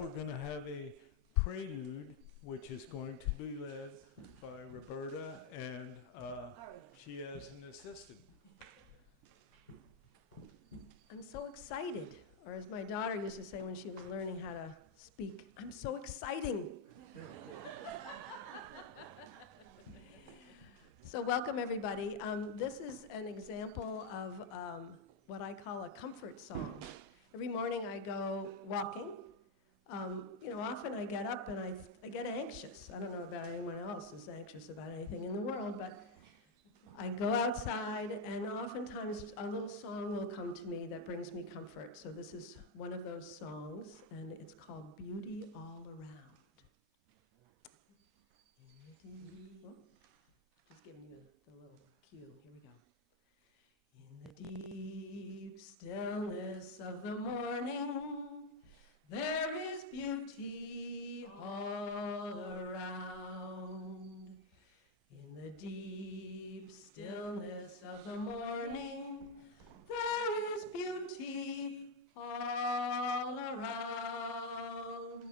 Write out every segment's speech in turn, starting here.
we're going to have a prelude, which is going to be led by Roberta, and she has an assistant. I'm so excited, or as my daughter used to say when she was learning how to speak, I'm so exciting. So welcome everybody. This is an example of what I call a comfort song. Every morning I go walking. Often I get up and I get anxious. I don't know about anyone else is anxious about anything in the world, but I go outside and oftentimes a little song will come to me that brings me comfort. So this is one of those songs, and it's called Beauty All Around. Just giving you the little cue. Here we go. In the deep stillness of the morning, there is beauty all around. In the deep stillness of the morning, there is beauty all around.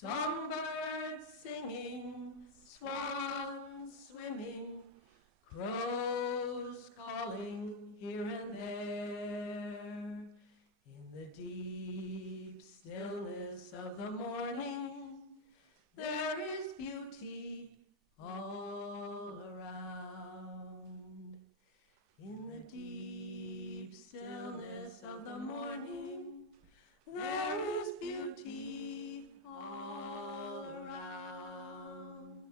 Songbirds singing, swans swimming, crows calling here and there. In the deep stillness of the morning, there is beauty all around. In the deep stillness of the morning, there is beauty all around.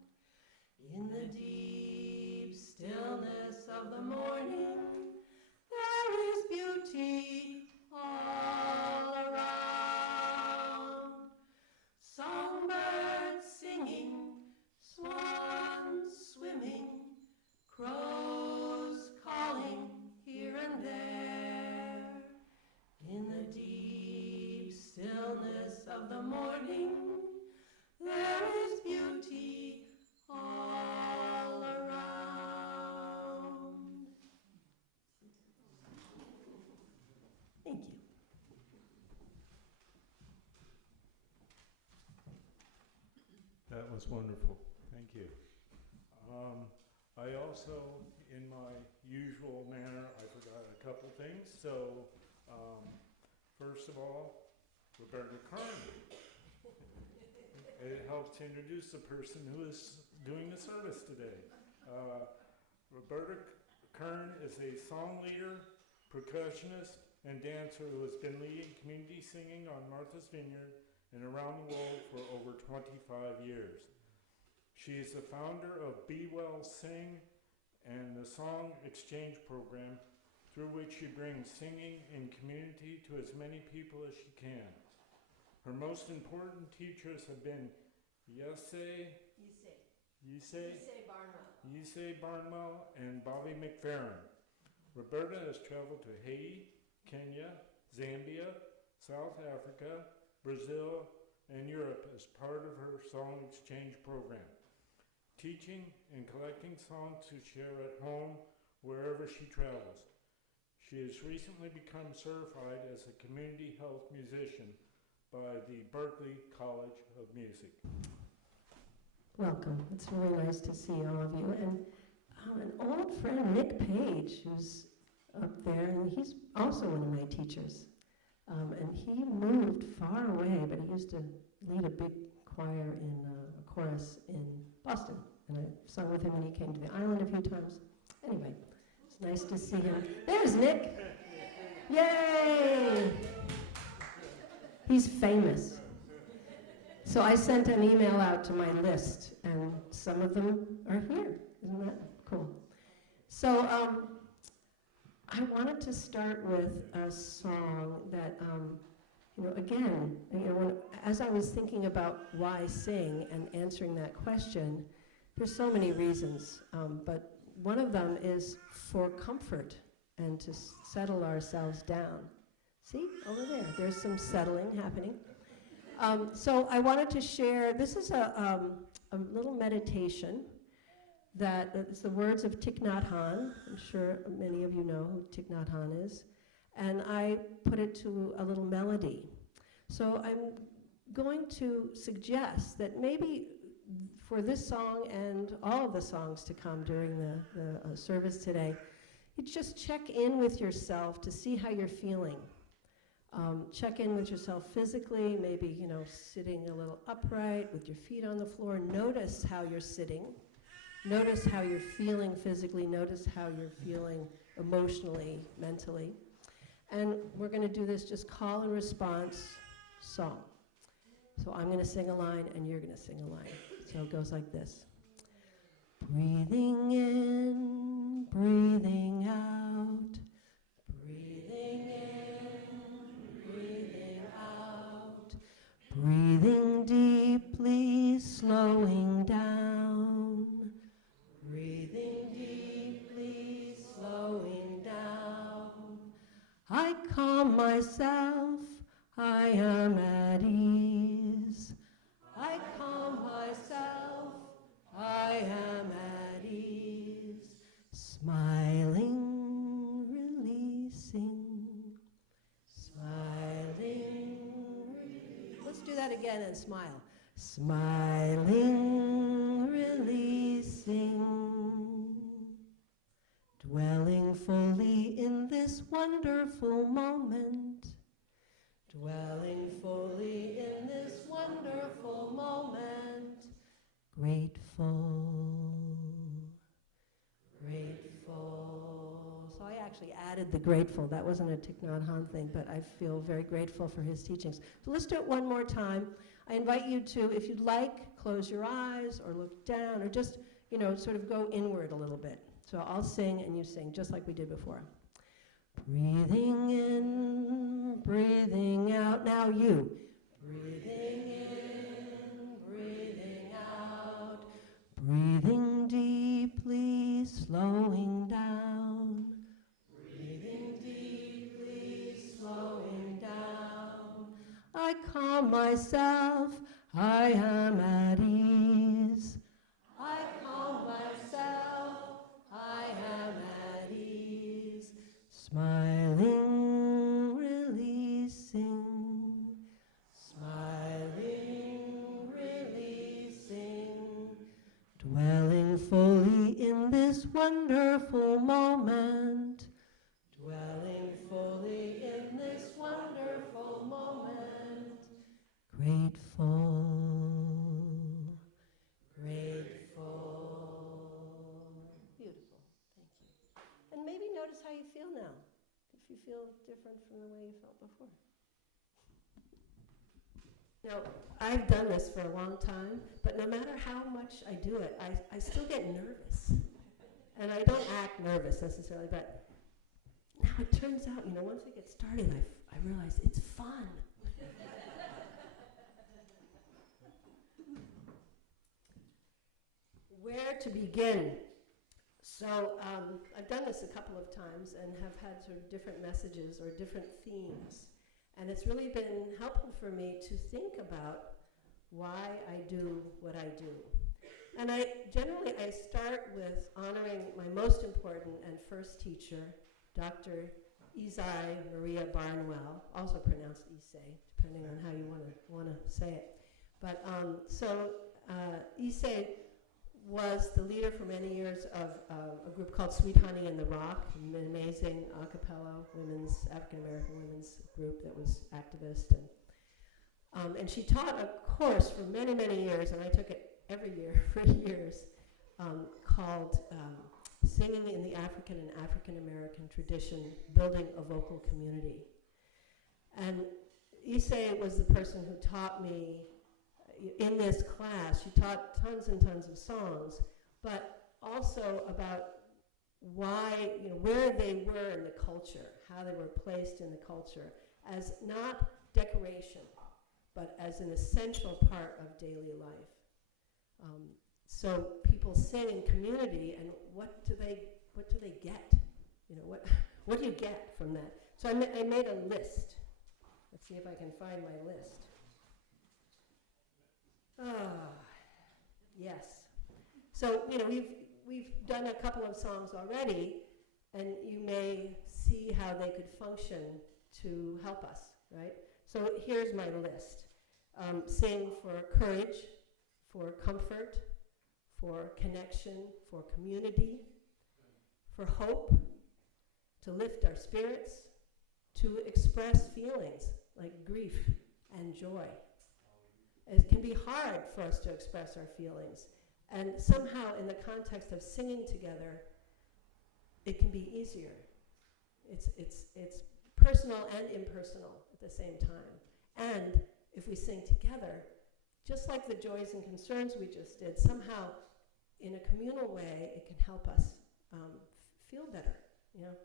In the deep stillness of the morning, there is beauty all around. Songbirds singing, swans swimming, crows calling here and there. In the deep stillness of the morning, there is beauty all around. Thank you. That was wonderful. Thank you. I also, in my usual manner, I forgot a couple things. So, first of all, Roberta Kirn. It helps to introduce the person who is doing the service today. Roberta Kirn is a song leader, percussionist, and dancer who has been leading community singing on Martha's Vineyard and around the world for over 25 years. She is the founder of Be Well Sing and the Song Exchange Program, through which she brings singing and community to as many people as she can. Her most important teachers have been Yse Barnwell and Bobby McFerrin. Roberta has traveled to Haiti, Kenya, Zambia, South Africa, Brazil, and Europe as part of her Song Exchange Program, teaching and collecting songs to share at home wherever she travels. She has recently become certified as a community health musician by the Berklee College of Music. Welcome. It's really nice to see all of you. And an old friend, Nick Page, who's up there, and he's also one of my teachers. And he moved far away, but he used to lead a big choir in a chorus in Boston. And I sung with him when he came to the island a few times. Anyway, it's nice to see him. There's Nick. Yay! He's famous. So I sent an email out to my list, and some of them are here. Isn't that cool? So I wanted to start with a song that, again, as I was thinking about why sing and answering that question, there's so many reasons, but one of them is for comfort and to settle ourselves down. See, over there, there's some settling happening. So I wanted to share, this is a little meditation that it's the words of Thich Nhat Hanh. I'm sure many of you know who Thich Nhat Hanh is. And I put it to a little melody. So I'm going to suggest that maybe for this song and all of the songs to come during the service today, you just check in with yourself to see how you're feeling. Check in with yourself physically, maybe, sitting a little upright with your feet on the floor. Notice how you're sitting. Notice how you're feeling physically. Notice how you're feeling emotionally, mentally. And we're going to do this just call and response song. So I'm going to sing a line and you're going to sing a line. So it goes like this. Breathing in, breathing out. Breathing in, breathing out. Breathing deeply, slowing down. Breathing deeply, slowing down. I calm myself, I am at ease. I calm myself, I am at ease. Smiling, releasing. Smiling, releasing. Let's do that again and smile. Smiling, releasing. Dwelling fully in this wonderful moment. Dwelling fully in this wonderful moment. Grateful, grateful. So I actually added the grateful. That wasn't a Thich Nhat Hanh thing, but I feel very grateful for his teachings. So let's do it one more time. I invite you to, if you'd like, close your eyes or look down or just, sort of go inward a little bit. So I'll sing and you sing, just like we did before. Breathing in, breathing out. Now you. Breathing in, breathing out. Breathing deeply, slowing down. Breathing deeply, slowing down. I calm myself, I am at ease. I calm myself, I am at ease. Smiling, releasing. Smiling, releasing. Dwelling fully in this wonderful moment. Dwelling fully in this wonderful moment. Grateful, grateful. Beautiful, thank you. And maybe notice how you feel now, if you feel different from the way you felt before. Now, I've done this for a long time, but no matter how much I do it, I still get nervous. And I don't act nervous necessarily, but now it turns out, once I get started, I realize it's fun. Where to begin? So I've done this a couple of times and have had sort of different messages or different themes. And it's really been helpful for me to think about why I do what I do. And I start with honoring my most important and first teacher, Dr. Isai Maria Barnwell, also pronounced Isai, depending on how you want to say it. But Isai was the leader for many years of a group called Sweet Honey in the Rock, an amazing a cappella African-American women's group that was activist. And she taught a course for many, many years, and I took it every year for years, called Singing in the African and African-American Tradition, Building a Vocal Community. And Isai was the person who taught me in this class. She taught tons and tons of songs, but also about why, where they were in the culture, how they were placed in the culture, as not decoration, but as an essential part of daily life. So people sing in community, and what do they get? What do you get from that? So I made a list. Let's see if I can find my list. Yes. So, we've done a couple of songs already, and you may see how they could function to help us, right? So here's my list. sing for courage, for comfort, for connection, for community, for hope, to lift our spirits, to express feelings like grief and joy. It can be hard for us to express our feelings, and somehow in the context of singing together, it can be easier. It's personal and impersonal at the same time. And if we sing together, just like the joys and concerns we just did, somehow in a communal way, it can help us feel better, you know.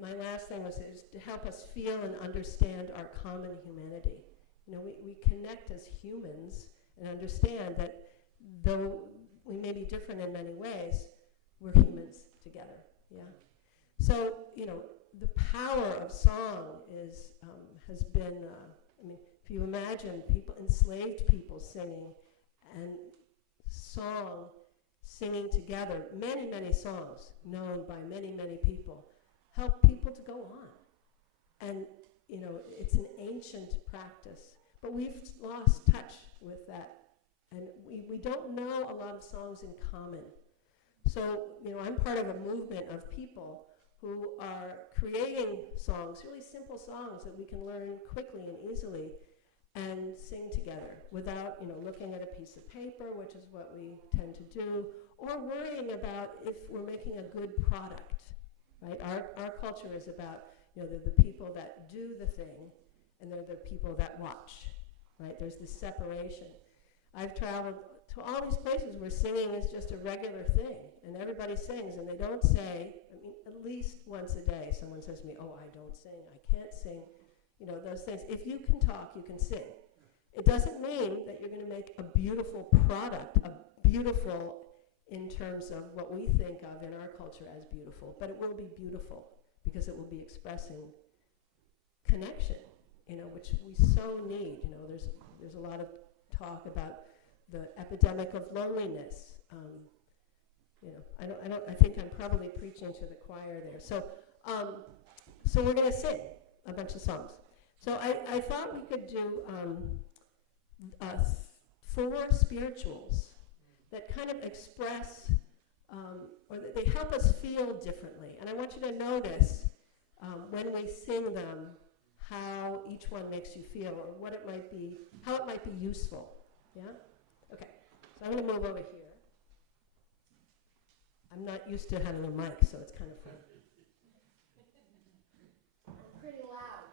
My last thing was to help us feel and understand our common humanity. You know, we connect as humans and understand that though we may be different in many ways, we're humans together, yeah? So, you know, the power of song has been, I mean, if you imagine enslaved people singing and song singing together, many, many songs known by many, many people, help people to go on. And, you know, it's an ancient practice, but we've lost touch with that. And we don't know a lot of songs in common. So, you know, I'm part of a movement of people who are creating songs, really simple songs that we can learn quickly and easily and sing together without, you know, looking at a piece of paper, which is what we tend to do, or worrying about if we're making a good product, right? Our culture is about, you know, they're the people that do the thing and they're the people that watch, right? There's this separation. I've traveled to all these places where singing is just a regular thing, and everybody sings, and they don't say, I mean, at least once a day, someone says to me, oh, I don't sing, I can't sing, you know, those things. If you can talk, you can sing. It doesn't mean that you're going to make a beautiful product, a beautiful in terms of what we think of in our culture as beautiful, but it will be beautiful because it will be expressing connection, you know, which we so need. You know, there's a lot of talk about the epidemic of loneliness. You know, I think I'm probably preaching to the choir there. So we're going to sing a bunch of songs. So I thought we could do 4 spirituals that kind of express, or that they help us feel differently. And I want you to notice when we sing them, how each one makes you feel, or what it might be, how it might be useful. Yeah? Okay. So I'm going to move over here. I'm not used to having a mic, so it's kind of fun. Pretty loud.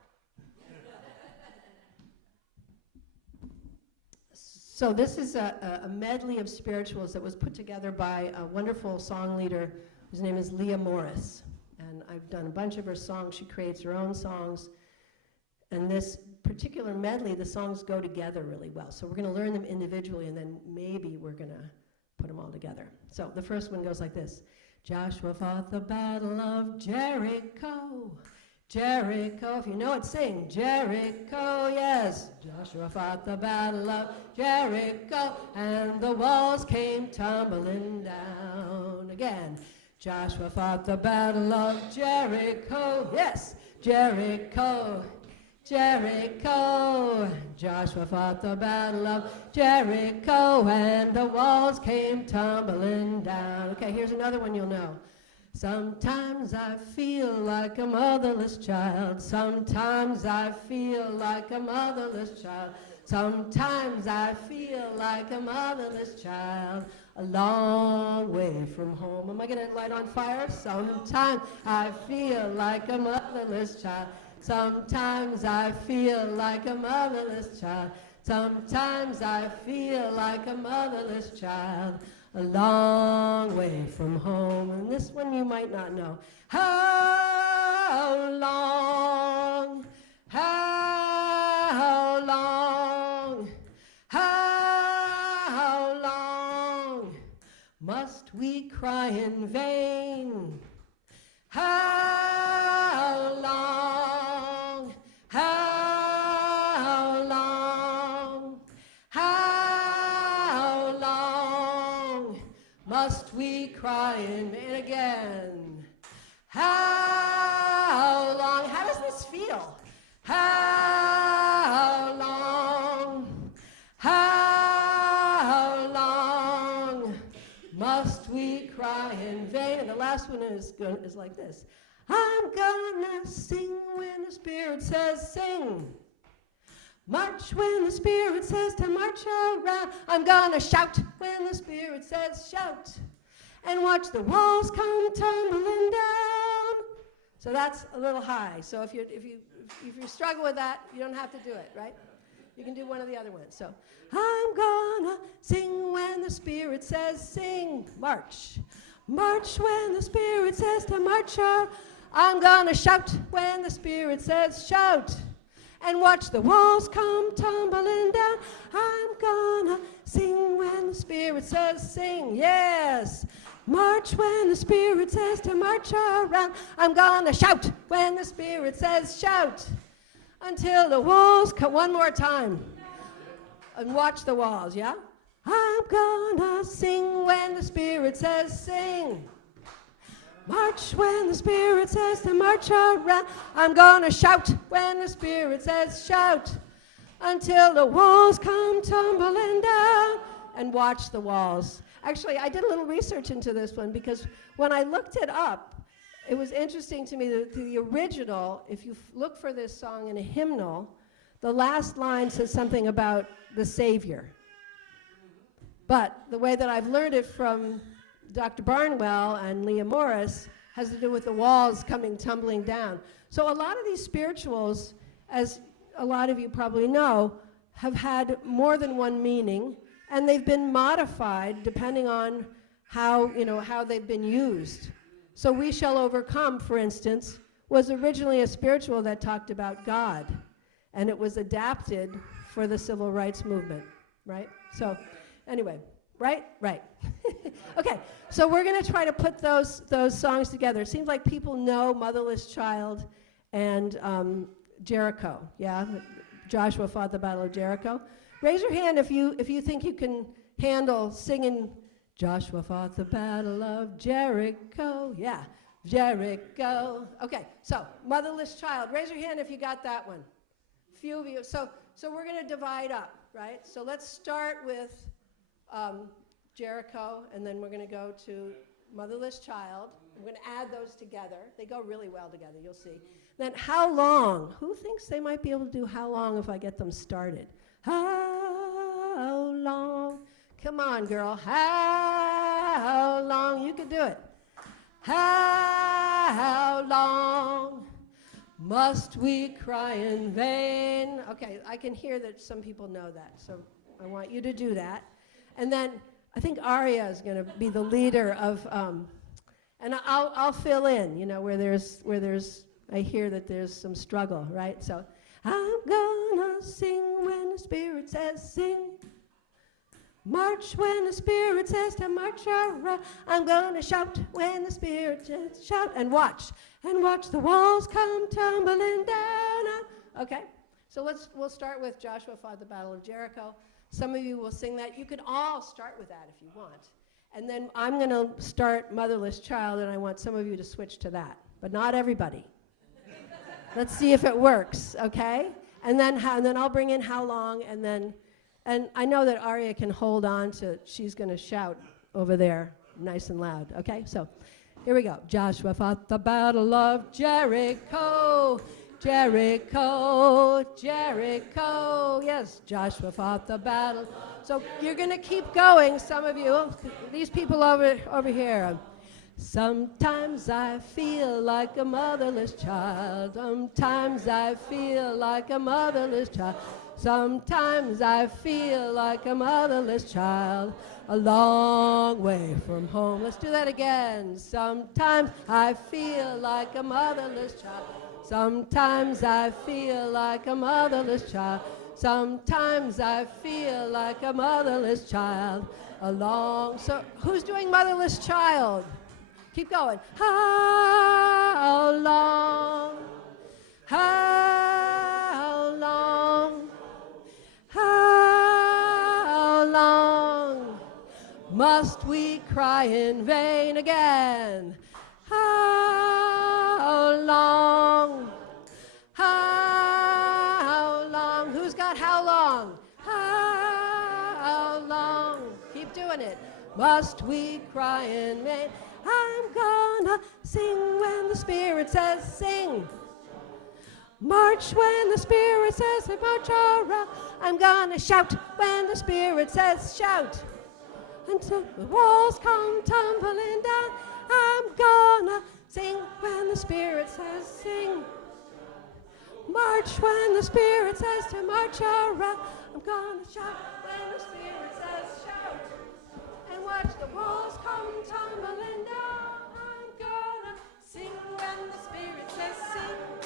So this is a medley of spirituals that was put together by a wonderful song leader whose name is Leah Morris. And I've done a bunch of her songs. She creates her own songs. And this particular medley, the songs go together really well. So we're going to learn them individually, and then maybe we're going to put them all together. So the first one goes like this. Joshua fought the battle of Jericho. Jericho, if you know it, sing. Jericho, yes. Joshua fought the battle of Jericho, and the walls came tumbling down. Again. Joshua fought the battle of Jericho, yes. Jericho. Jericho, Joshua fought the battle of Jericho, and the walls came tumbling down. Okay, here's another one you'll know. Sometimes I feel like a motherless child. Sometimes I feel like a motherless child. Sometimes I feel like a motherless child, a long way from home. Am I going to light on fire? Sometimes I feel like a motherless child. Sometimes I feel like a motherless child. Sometimes I feel like a motherless child, a long way from home. And this one you might not know. How long, how long, how long must we cry in vain? How long, how long, how long must we cry in vain again? How long, how does this feel? How last one is like this. I'm gonna sing when the Spirit says sing. March when the Spirit says to march around. I'm gonna shout when the Spirit says shout. And watch the walls come tumbling down. So that's a little high. So if you struggle with that, you don't have to do it, right? You can do one of the other ones. So I'm gonna sing when the Spirit says sing. March. March when the Spirit says to march out. I'm gonna shout when the Spirit says shout. And watch the walls come tumbling down. I'm gonna sing when the Spirit says sing. Yes. March when the Spirit says to march around. I'm gonna shout when the Spirit says shout. Until the walls come. One more time. And watch the walls, yeah? I'm gonna sing when the Spirit says sing. March when the Spirit says to march around. I'm gonna shout when the Spirit says shout. Until the walls come tumbling down. And watch the walls. Actually, I did a little research into this one because when I looked it up, it was interesting to me that the original, if you look for this song in a hymnal, the last line says something about the Savior. But the way that I've learned it from Dr. Barnwell and Leah Morris has to do with the walls coming tumbling down. So a lot of these spirituals, as a lot of you probably know, have had more than one meaning, and they've been modified depending on how they've been used. So We Shall Overcome, for instance, was originally a spiritual that talked about God, and it was adapted for the civil rights movement, right? So anyway, right? Okay, so we're going to try to put those songs together. It seems like people know Motherless Child and Jericho, yeah? Joshua fought the Battle of Jericho. Raise your hand if you think you can handle singing Joshua fought the Battle of Jericho. Yeah, Jericho. Okay, so Motherless Child. Raise your hand if you got that one. Few of you. So we're going to divide up, right? So let's start with Jericho, and then we're going to go to Motherless Child. I'm going to add those together. They go really well together, you'll see. Then How Long? Who thinks they might be able to do How Long if I get them started? How long? Come on, girl. How long? You can do it. How long must we cry in vain? Okay, I can hear that some people know that, so I want you to do that. And then I think Aria is going to be the leader of, and I'll fill in, where there's, I hear that there's some struggle, right? So I'm gonna sing when the Spirit says sing. March when the Spirit says to march around. I'm gonna shout when the Spirit says shout. And watch the walls come tumbling down. Okay, so we'll start with Joshua fought the Battle of Jericho. Some of you will sing that. You can all start with that if you want. And then I'm gonna start Motherless Child, and I want some of you to switch to that, but not everybody. Let's see if it works, okay? And then I'll bring in How Long, and I know that Aria can hold on to, she's going to shout over there nice and loud, okay? So here we go. Joshua fought the Battle of Jericho, Jericho, Jericho. Yes, Joshua fought the battle. So you're going to keep going, some of you. These people over here. Sometimes I feel like a motherless child. Sometimes I feel like a motherless child. Sometimes I feel like a motherless child, a long way from home. Let's do that again. Sometimes I feel like a motherless child. Sometimes I feel like a motherless child. Sometimes I feel like a motherless child, so who's doing Motherless Child? Keep going. How long? How long? How long must we cry in vain again? How long? How long? Who's got how long? How long? Keep doing it. Must we cry in vain? I'm gonna sing when the Spirit says sing. March when the Spirit says to march around. I'm gonna shout when the Spirit says shout. Until the walls come tumbling down. I'm gonna sing when the Spirit says sing. March when the Spirit says to march around. I'm gonna shout when the Spirit says shout. And watch the walls come tumbling down. I'm gonna sing when the Spirit says sing.